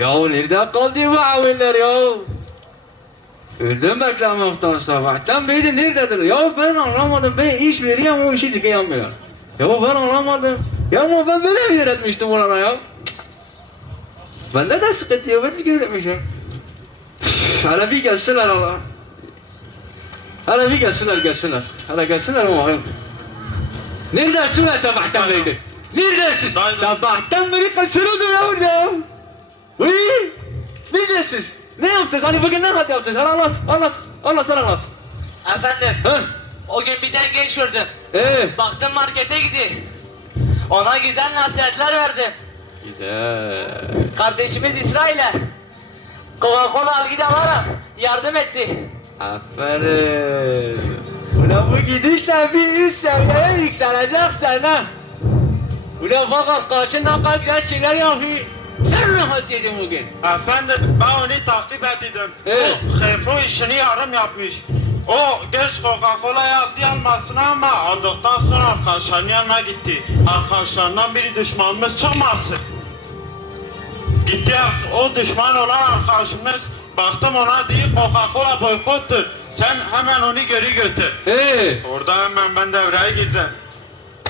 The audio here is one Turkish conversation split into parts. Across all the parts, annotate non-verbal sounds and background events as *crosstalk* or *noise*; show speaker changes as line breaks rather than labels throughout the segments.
Ya nerede kaldı bu aviller ya? Öldüm beklemekten sabahtan beri nerededir? Ya ben anlamadım. Ben iş veriyorum o işi çıkayamıyor. Ya ben anlamadım. Ya ama ben böyle mi öğretmiştim ona ya? Bende de sıkıntı yok. Ben de öğretmişim. Hele bir gelsinler Allah. Hele bir gelsinler gelsinler. Hele gelsinler ama. Neredesin sabahtan beri? Neredesin? Sabahtan beri kaçırıldı ya burada. Uy! Neredesin? Ne yaptınız? Hani bugün ne halt yaptınız? Hadi anlat, anlat. Anlat sen anlat.
Efendim,
Ha?
o gün bir tane genç gördüm.
Ee?
Baktım markete gidiyor. Ona güzel nasihatler verdim.
Güzel.
Kardeşimiz İsrail'e Coca-Cola algıda alarak yardım etti.
Aferin. Ulan bu gidişle bir üst seviyeye yükseleceksin ha. Ulan bak arkadaşından kadar güzel şeyler yapıyor. Sen ne halt yedin bugün?
Efendim ben onu takip ettim.
Evet.
O Hefo işini yarım yapmış. O geç Coca-Cola'yı aldı almasına ama aldıktan sonra arkadaşlarının yanına gitti. Arkadaşlarından biri düşmanımız çıkmasın. Gitti o düşman olan arkadaşımız baktım ona değil Coca-Cola boykottur. Sen hemen onu geri götür.
Ee?
Orada hemen ben devreye girdim.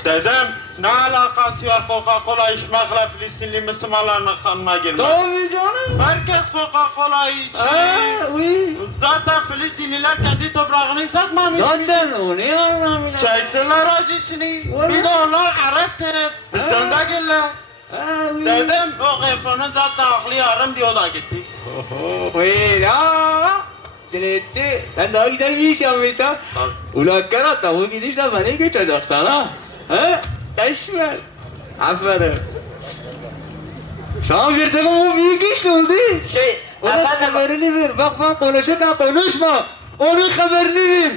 Dedim ne alakası var Coca-Cola içmekle Filistinli Müslümanların kanına girmek?
Tabii canım.
Herkes Coca-Cola içiyor.
Uy.
Zaten Filistinliler kendi toprağını satmamış.
Zaten o ne anlamına?
Çeksinler acısını. Bir de onlar Arap'tır. Bizden de gelirler. Dedim o Gefon'un zaten aklı yarım diyor da gitti.
Oho, ya. Diletti. Sen daha güzel bir iş yapmışsın. Ulan kerata bu gidişle beni geçecek sana. He? Kaçma. Aferin. Sana verdiğim o büyük iş ne oldu?
Şey,
Onun
efendim,
haberini ver. Bak bak konuşurken konuşma. Onun haberini ver.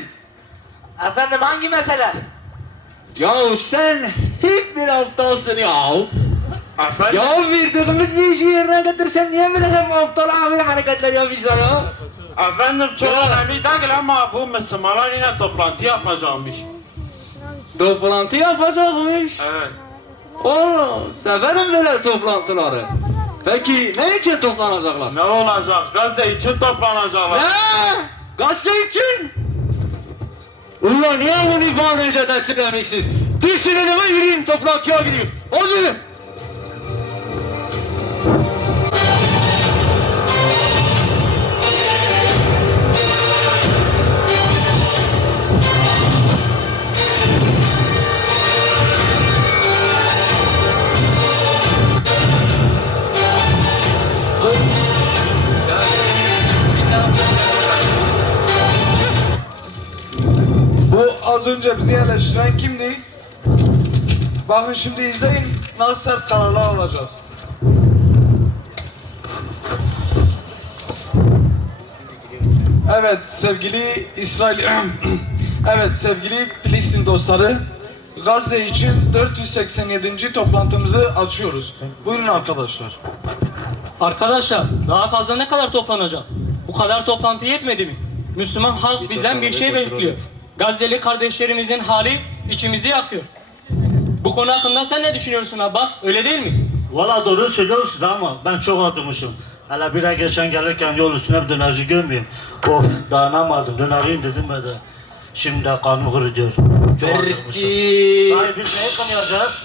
efendim hangi mesele?
Ya sen hep bir aptalsın ya.
Efendim?
Ya verdiğimiz bir işi yerine getirsen niye böyle hep aptal amel hareketler yapıyorsun ya?
Efendim çok önemli değil ama bu Müslümanlar yine toplantı yapacakmış.
Toplantı yapacakmış.
Evet.
Oğlum severim böyle toplantıları. Peki ne için toplanacaklar?
Ne olacak? Gazze için toplanacaklar.
Ne? Gazete için? Ulan niye bunu bana önceden söylemişsiniz? Düşün önüme yürüyün toplantıya gideyim. Hadi.
Önce bizi yerleştiren kimdi? Bakın şimdi izleyin nasıl sert kararlar alacağız. Evet sevgili İsrail *clears throat* Evet sevgili Filistin dostları Gazze için 487. toplantımızı açıyoruz. Buyurun arkadaşlar.
Arkadaşlar daha fazla ne kadar toplanacağız? Bu kadar toplantı yetmedi mi? Müslüman halk bizden bir şey bekliyor. Gazze'li kardeşlerimizin hali içimizi yakıyor. Bu konu hakkında sen ne düşünüyorsun Abbas? Öyle değil mi?
Valla doğru söylüyorsunuz ama ben çok atmışım. Hele bir ay geçen gelirken yol üstüne bir dönerci görmeyeyim. Of dayanamadım döneriyim dedim ve de şimdi de karnım kırıyor. Çok acıkmışım. Sahi biz neyi kanayacağız?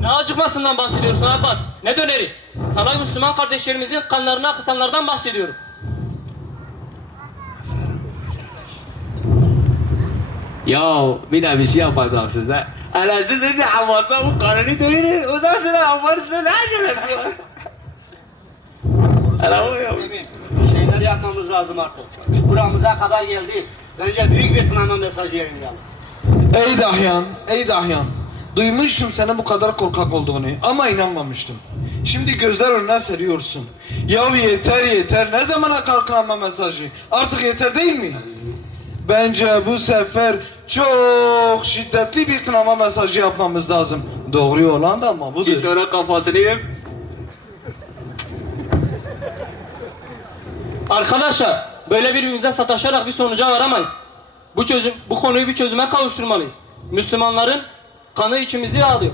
Ne acıkmasından bahsediyorsun Abbas? Ne döneri? Sana Müslüman kardeşlerimizin kanlarını akıtanlardan bahsediyorum.
Ya bir de bir şey yapacağım size. Hele siz önce Hamas'a bu kanunu dönün. Ondan sonra yaparsınız. Ne gelir? Hele o ya.
şeyler yapmamız lazım artık. Buramıza kadar geldi. Bence büyük bir kınama mesajı yayınlayalım.
Ey Dahyan, ey Dahyan. Duymuştum senin bu kadar korkak olduğunu ama inanmamıştım. Şimdi gözler önüne seriyorsun. Ya yeter yeter. Ne zamana kalkınma mesajı? Artık yeter değil mi? Bence bu sefer çok şiddetli bir kınama mesajı yapmamız lazım. Doğru olan da ama budur.
Git ona kafasını yiyeyim.
Arkadaşlar böyle birbirimize sataşarak bir sonuca varamayız. Bu çözüm bu konuyu bir çözüme kavuşturmalıyız. Müslümanların kanı içimizi yağlıyor.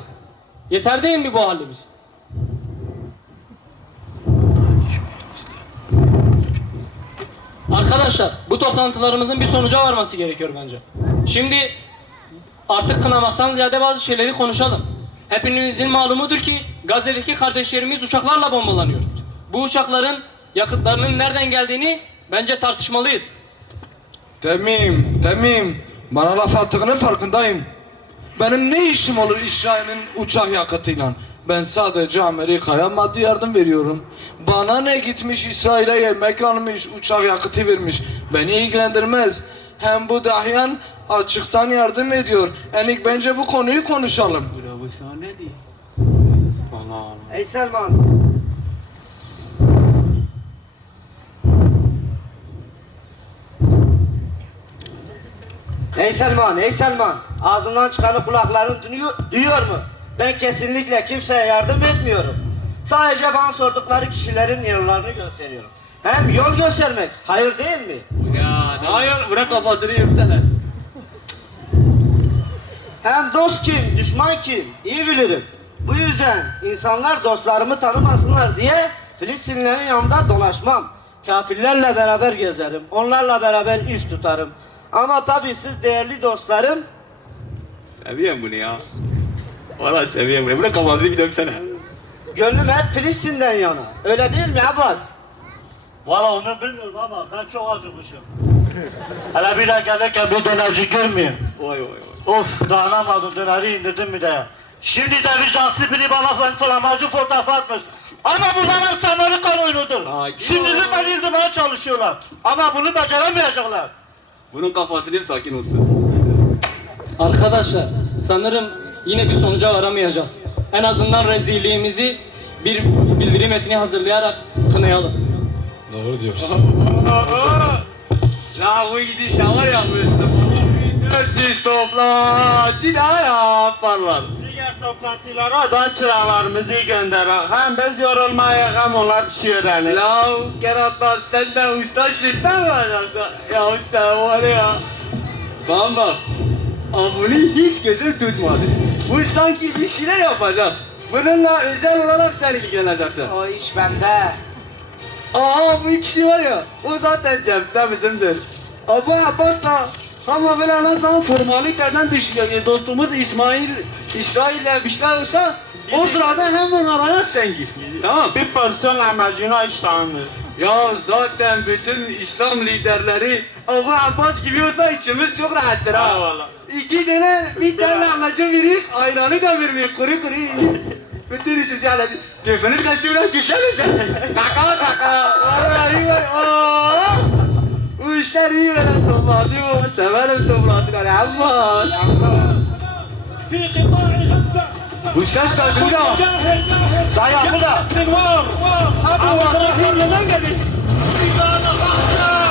Yeter değil mi bu halimiz? Arkadaşlar bu toplantılarımızın bir sonuca varması gerekiyor bence. Şimdi artık kınamaktan ziyade bazı şeyleri konuşalım. Hepinizin malumudur ki Gazze'deki kardeşlerimiz uçaklarla bombalanıyor. Bu uçakların yakıtlarının nereden geldiğini bence tartışmalıyız.
Temim, Temim. Bana laf attığının farkındayım. Benim ne işim olur İsrail'in uçak yakıtıyla? Ben sadece Amerika'ya maddi yardım veriyorum. Bana ne gitmiş İsrail'e yemek almış, uçak yakıtı vermiş. Beni ilgilendirmez. Hem bu dahyan açıktan yardım ediyor. Enik bence bu konuyu konuşalım.
Bu sana ne diyor?
Ey Selman. Ey Selman, ey Selman. Ağzından çıkanı kulakların duyuyor, duyuyor mu? Ben kesinlikle kimseye yardım etmiyorum. Sadece bana sordukları kişilerin yollarını gösteriyorum. Hem yol göstermek hayır değil mi?
Ya ne ayol bırak kafasını yiyeyim sana.
Hem dost kim, düşman kim iyi bilirim. Bu yüzden insanlar dostlarımı tanımasınlar diye Filistinlilerin yanında dolaşmam. Kafirlerle beraber gezerim. Onlarla beraber iş tutarım. Ama tabii siz değerli dostlarım
Seviyorum bunu ya. Valla seviyorum bunu. Bırak kafasını gidiyorum sana.
gönlüm hep Filistin'den yana. Öyle değil mi Abbas?
Valla onu bilmiyorum ama ben çok acımışım. Hele bir de gelirken bir dönerci görmeyeyim.
Vay vay vay.
Of dayanamadım döneri indirdim bir de. Şimdi de vicdansız biri bana falan flamacı fotoğrafı atmış. Ama bunlar hepsi Amerikan oyunudur.
Sakin
Şimdi
ol.
de beni indirmeye çalışıyorlar. Ama bunu beceremeyecekler.
Bunun kafasını yiyeyim sakin olsun.
Arkadaşlar sanırım yine bir sonuca varamayacağız. En azından rezilliğimizi bir bildirim metni hazırlayarak kınayalım.
Doğru diyorsun. *laughs*
Ya bu gidiş ne var ya Mustafa? 400 toplantı daha yaparlar.
Diğer toplantılara da çıralarımızı gönderelim. Hem biz yorulmayız hem onlar bir şey öğrenir.
La kerata sen de usta şirkten var ya. Ya usta var ya. Bana bak. Abunu hiç gözüm tutmadı. Bu sanki bir şeyler yapacak. Bununla özel olarak sen ilgileneceksin.
O iş bende.
Aa bu kişi var ya, o zaten cepte bizimdir. Abu Abbas'la ama böyle nasıl formalitelerden düşüyor. Yani dostumuz İsmail, İsrail'le bir şeyler olsa o sırada hemen araya sen gir. Tamam.
Bir porsiyon lahmacuna iştahımız.
Ya zaten bütün İslam liderleri Abu Abbas gibi olsa içimiz çok rahattır ha.
Eyvallah.
İki tane bir tane lahmacun verir, ayranı da vermiyor, kuru kuru. *laughs* Bütün işimizi şey halledin. Keyfiniz kaçıyor lan, güzel güzel. Kaka kaka. Vallahi var. Aa! Bu işler iyi veren toplantı bu. Severim toplantıları Abbas. Bu ses وشاشكا الجنود
ضايع خدا ابو
ابراهيم لمنجدي اذا نطحنا